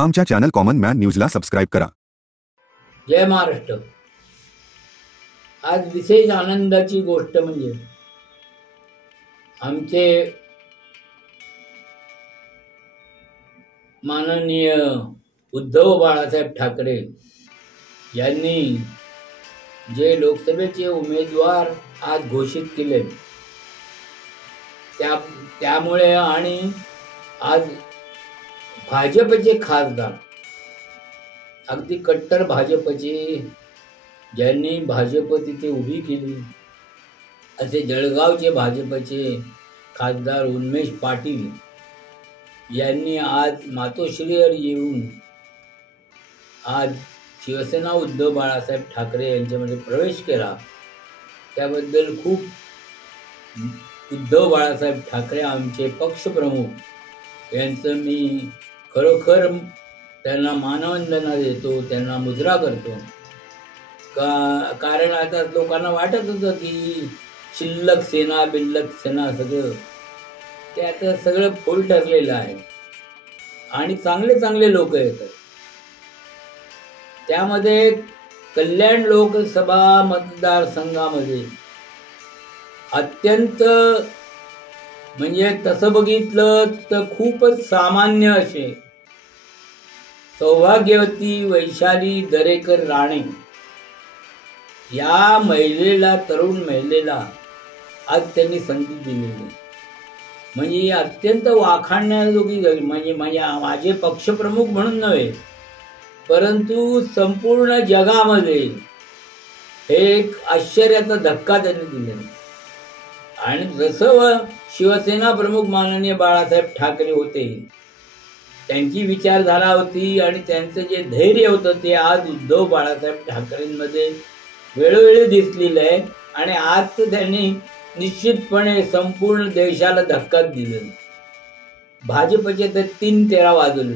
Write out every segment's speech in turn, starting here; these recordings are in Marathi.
आमच्या चॅनल कॉमन मॅन न्यूजला सबस्क्राईब करा। जय महाराष्ट्र। आज विशेष आनंदाची गोष्ट म्हणजे आमचे माननीय उद्धव बाळासाहेब ठाकरे यांनी जे लोकसभेचे उमेदवार आज घोषित केले त्यामुळे आणि आज भाजपचे खासदार अगदी कट्टर भाजपचे ज्यांनी भाजप तिथे उभी केली असे जळगावचे भाजपचे खासदार उन्मेष पाटील यांनी आज मातोश्रीवर येऊन आज शिवसेना उद्धव बाळासाहेब ठाकरे यांच्यामध्ये प्रवेश केला। त्याबद्दल खूप उद्धव बाळासाहेब ठाकरे आमचे पक्षप्रमुख यांचं मी खरोखर त्यांना मानवंदना देतो, त्यांना मुजरा करतो। कारण आता लोकांना वाटत होतं की शिल्लक सेना बिल्लक सेना सगळं ते आता सगळं फोल ठरलेलं आहे आणि चांगले चांगले लोक येतात। त्यामध्ये कल्याण लोकसभा मतदारसंघामध्ये अत्यंत म्हणजे तसं बघितलं तर खूपच सामान्य असे सौभाग्यवती वैशाली दरेकर राणे या महिलेला, तरुण महिलेला आज त्यांनी संधी दिलेली म्हणजे अत्यंत वाखाणण्याजोगी म्हणजे माझे पक्षप्रमुख म्हणून नव्हे परंतु संपूर्ण जगामध्ये एक आश्चर्याचा धक्का त्यांनी दिला। आणि जसं शिवसेना प्रमुख माननीय बाळासाहेब ठाकरे होते त्यांची विचारधारा होती आणि त्यांचं जे धैर्य होतं ते आज उद्धव बाळासाहेब ठाकरेंमध्ये वेळोवेळी दिसलेलं आहे आणि आज तर त्यांनी निश्चितपणे संपूर्ण देशाला धक्का दिला। भाजपचे तर 3-13 वाजवले।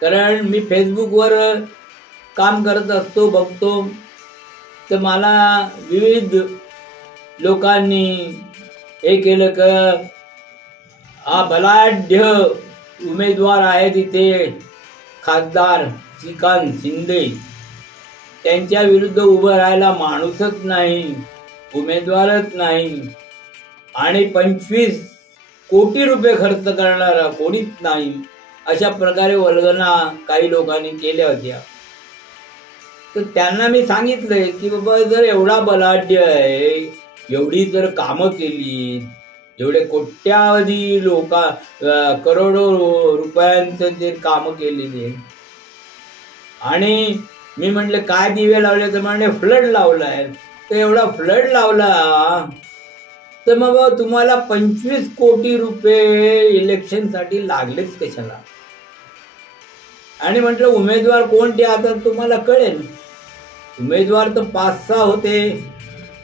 कारण मी फेसबुकवर काम करत असतो, बघतो तर मला विविध लोकांनी हे केलं का हा बलाढ्य उमेदवार आहे तिथे खासदार श्रीकांत शिंदे त्यांच्या विरुद्ध उभं राहायला माणूसच नाही, उमेदवारच नाही आणि 25 कोटी रुपये खर्च करणारा कोणीच नाही अशा प्रकारे वल्गना काही लोकांनी केल्या होत्या। तर त्यांना मी सांगितलंय की बाबा जर एवढा बलाढ्य आहे, एवढी जर कामं केली, एवढे कोट्यावधी करोडो रुपयांचं ते कामं केलेली आणि मी म्हटलं काय दिवे लावले तर म्हणे फ्लड लावलाय। तर एवढा फ्लड लावला तर मग तुम्हाला 25 कोटी रुपये इलेक्शनसाठी लागलेच कशाला? आणि म्हटलं उमेदवार कोणते आता तुम्हाला कळेल। उमेदवार तर 5-6 होते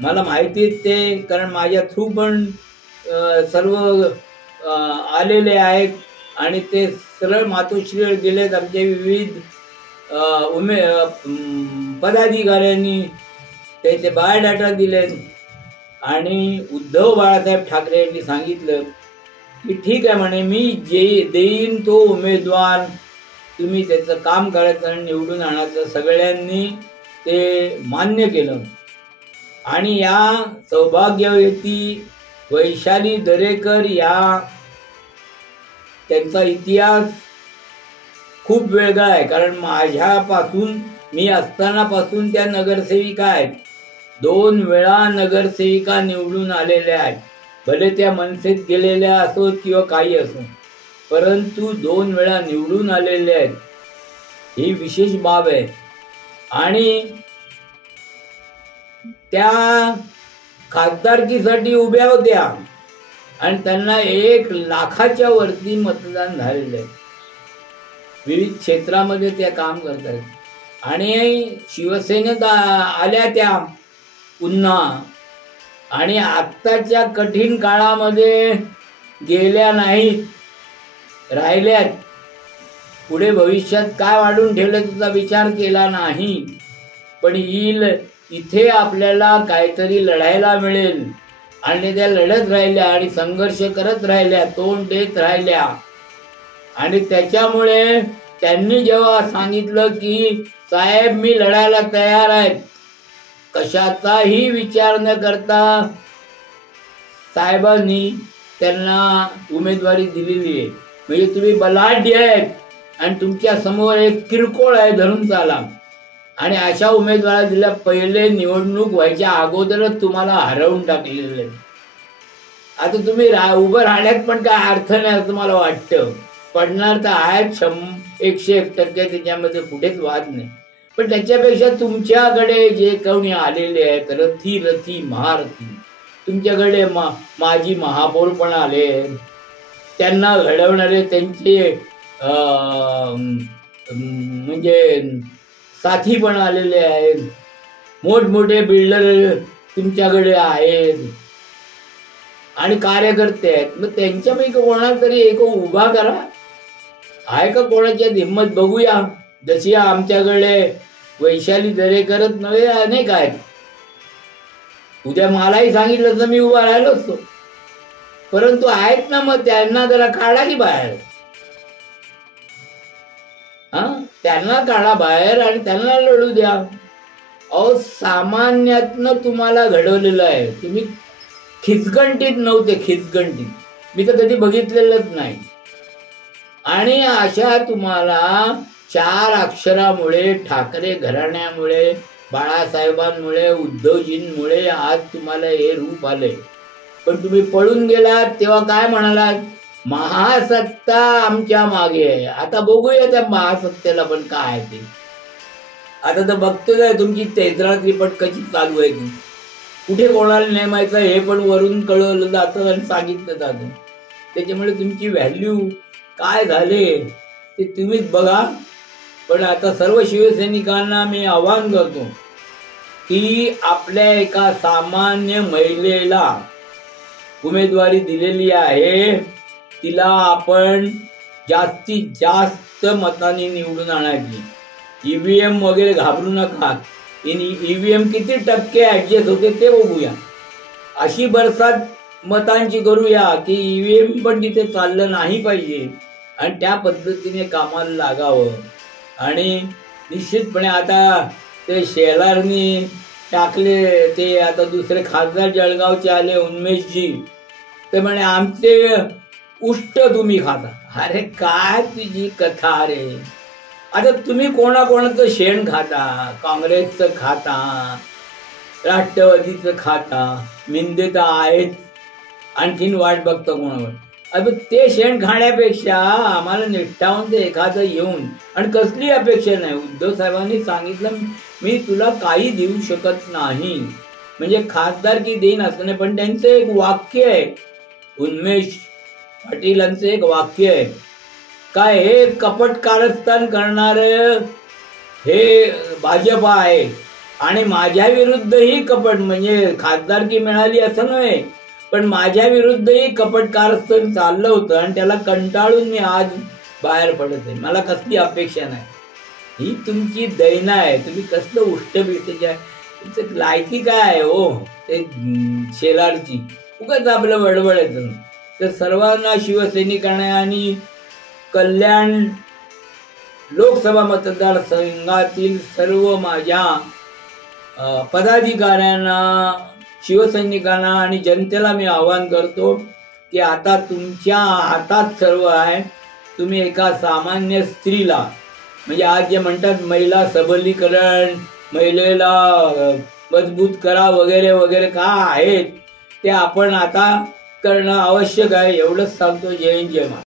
मला माहिती आहे ते, कारण माझ्या थ्रू पण सर्व आलेले आहेत आणि ते सरळ मातोश्रीवर गेलेत। आमचे विविध पदाधिकाऱ्यांनी त्याचे बायोडाटा दिलेत आणि उद्धव बाळासाहेब ठाकरे यांनी सांगितलं की ठीक आहे म्हणे मी जे देईन तो उमेदवार तुम्ही त्याचं काम करायचं आणि निवडून आणायचं। सगळ्यांनी ते मान्य केलं आणि या सौभाग्यवती वैशाली दरेकर या त्यांचा इतिहास खूप वेगळा आहे। कारण माझ्यापासून मी असतानापासून त्या नगरसेविका आहेत, 2 वेळा नगरसेविका निवडून आलेल्या आहेत। भले त्या मनसेत गेलेल्या असो किंवा काही असो परंतु 2 वेळा निवडून आलेल्या आहेत, ही विशेष बाब आहे। आणि त्या खासदारकीसाठी उभ्या होत्या आणि त्यांना 1 लाखाच्या वरती मतदान झालेलं आहे। विविध क्षेत्रामध्ये त्या काम करत आहेत आणि शिवसेनेत आल्या त्या पुन्हा आणि आत्ताच्या कठीण काळामध्ये गेल्या नाहीत, राहिल्यात। पुढे भविष्यात काय वाढून ठेवलं त्याचा विचार केला नाही, पण येईल इथे आपल्याला काहीतरी लढायला मिळेल आणि त्या लढत राहिल्या आणि संघर्ष करत राहिल्या, तोंड देत राहिल्या आणि त्याच्यामुळे त्यांनी जेव्हा सांगितलं की साहेब मी लढायला तयार आहे, कशाचाही विचार न करता साहेबांनी त्यांना उमेदवारी दिलेली आहे. म्हणजे तुम्ही बलाढ्य आहेत आणि तुमच्या समोर एक किरकोळ आहे, धरून चाला. आणि अशा उमेदवाराला दिल्या, पहिले निवडणूक व्हायच्या अगोदरच तुम्हाला हरवून टाकलेलं आहे. आता तुम्ही उभं राहण्यात पण काय अर्थ नाही असं मला वाटतं. पडणार तर आहेत 101% त्याच्यामध्ये कुठेच वाद नाही. पण त्याच्यापेक्षा तुमच्याकडे जे कोणी आलेले आहेत, रथी महारथी, तुमच्याकडे माजी महापौर पण आले, त्यांना घडवणारे त्यांचे म्हणजे साथी पण आलेले आहेत, मोठमोठे बिल्डर तुमच्याकडे आहेत आणि कार्यकर्ते आहेत. मग त्यांच्यापैकी कोणाला तरी एक उभा करा. आहे का कोणाच्यात हिंमत? बघूया. जशी आमच्याकडे वैशाली दरेकरच नव्हे, अनेक आहेत. उद्या मलाही सांगितलं तर मी उभा राहिलो असतो. परंतु आहेत ना, मग त्यांना जरा काढा की बाहेर. त्यांना काढा बाहेर आणि त्यांना लढू द्या. अहो, सामान्यातनं तुम्हाला घडवलेलं आहे. तुम्ही खिचगंटीत नव्हते, खिचगंटीत मी तर कधी बघितलेलंच नाही. आणि अशा तुम्हाला 4 अक्षरामुळे, ठाकरे घराण्यामुळे, बाळासाहेबांमुळे, उद्धवजींमुळे आज तुम्हाला हे रूप आले. पण तुम्ही पळून गेलात तेव्हा काय म्हणालात? महासत्ता आमच्या मागे आहे. आता बघूया त्या महासत्तेला पण काय आहे ते. आता तर बघतोच आहे तुमची तेजरात्रीपट कशी चालू आहे ती. कुठे कोणाला नेमायचं हे पण वरून कळवलं जातं आणि सांगितलं जातं. त्याच्यामुळे तुमची व्हॅल्यू काय झाले ते तुम्हीच बघा. पण आता सर्व शिवसैनिकांना मी आवाहन करतो की आपल्या एका सामान्य महिलेला उमेदवारी दिलेली आहे, तिला आपण जास्तीत जास्त मतांनी निवडून आणायची. ईव्हीएम वगैरे घाबरू नका. ईव्हीएम किती टक्के ऍडजस्ट होते ते बघूया. अशी बरसात मतांची करूया की ईव्हीएम पण तिथे चाललं नाही पाहिजे आणि त्या पद्धतीने कामाला लागावं. आणि निश्चितपणे आता ते शेलारनी टाकले, ते आता दुसरे खासदार जळगावचे आले उन्मेषजी, ते म्हणे आमचे उष्ट तुम्ही खाता. अरे काय तुझी कथा रे. आता तुम्ही कोणाकोणाचं शेण खाता, काँग्रेसचं खाता, राष्ट्रवादीचं खाता, मिंदे तर आहेत, आणखीन वाट बघता कोणावर. अरे ते शेण खाण्यापेक्षा आम्हाला निष्ठावंत एखादं येऊन, आणि कसली अपेक्षा नाही. उद्धव साहेबांनी सांगितलं मी तुला काही देऊ शकत नाही, म्हणजे खासदारकी देईन असं नाही. पण त्यांचं एक वाक्य आहे, उन्मेष पाटीलांचं एक वाक्य आहे, काय हे कपट कारस्थान करणार हे भाजप आहे आणि माझ्या विरुद्धही कपट, म्हणजे खासदारकी मिळाली असं नव्हे, पण माझ्या विरुद्धही कपट कारस्थान चाललं होतं आणि त्याला कंटाळून मी आज बाहेर पडत आहे. मला कसली अपेक्षा नाही. ही तुमची दैना आहे. तुम्ही कसलं उष्टबिष्ट आहे, तुमचं लायकी काय आहे हो ते शेलारची. उगाच आपलं बडबडायचं. तर सर्वांना शिवसैनिकांना आणि कल्याण लोकसभा मतदारसंघातील सर्व माझ्या पदाधिकाऱ्यांना, शिवसैनिकांना आणि जनतेला मी आवाहन करतो की आता तुमच्या हातात सर्व आहे. तुम्ही एका सामान्य स्त्रीला, म्हणजे आज जे म्हणतात महिला सबलीकरण, महिलेला मजबूत करा वगैरे वगैरे काय आहेत ते आपण आता करणं आवश्यक आहे. एवढंच सांगतो. जय हिंद, जय महाराष्ट्र.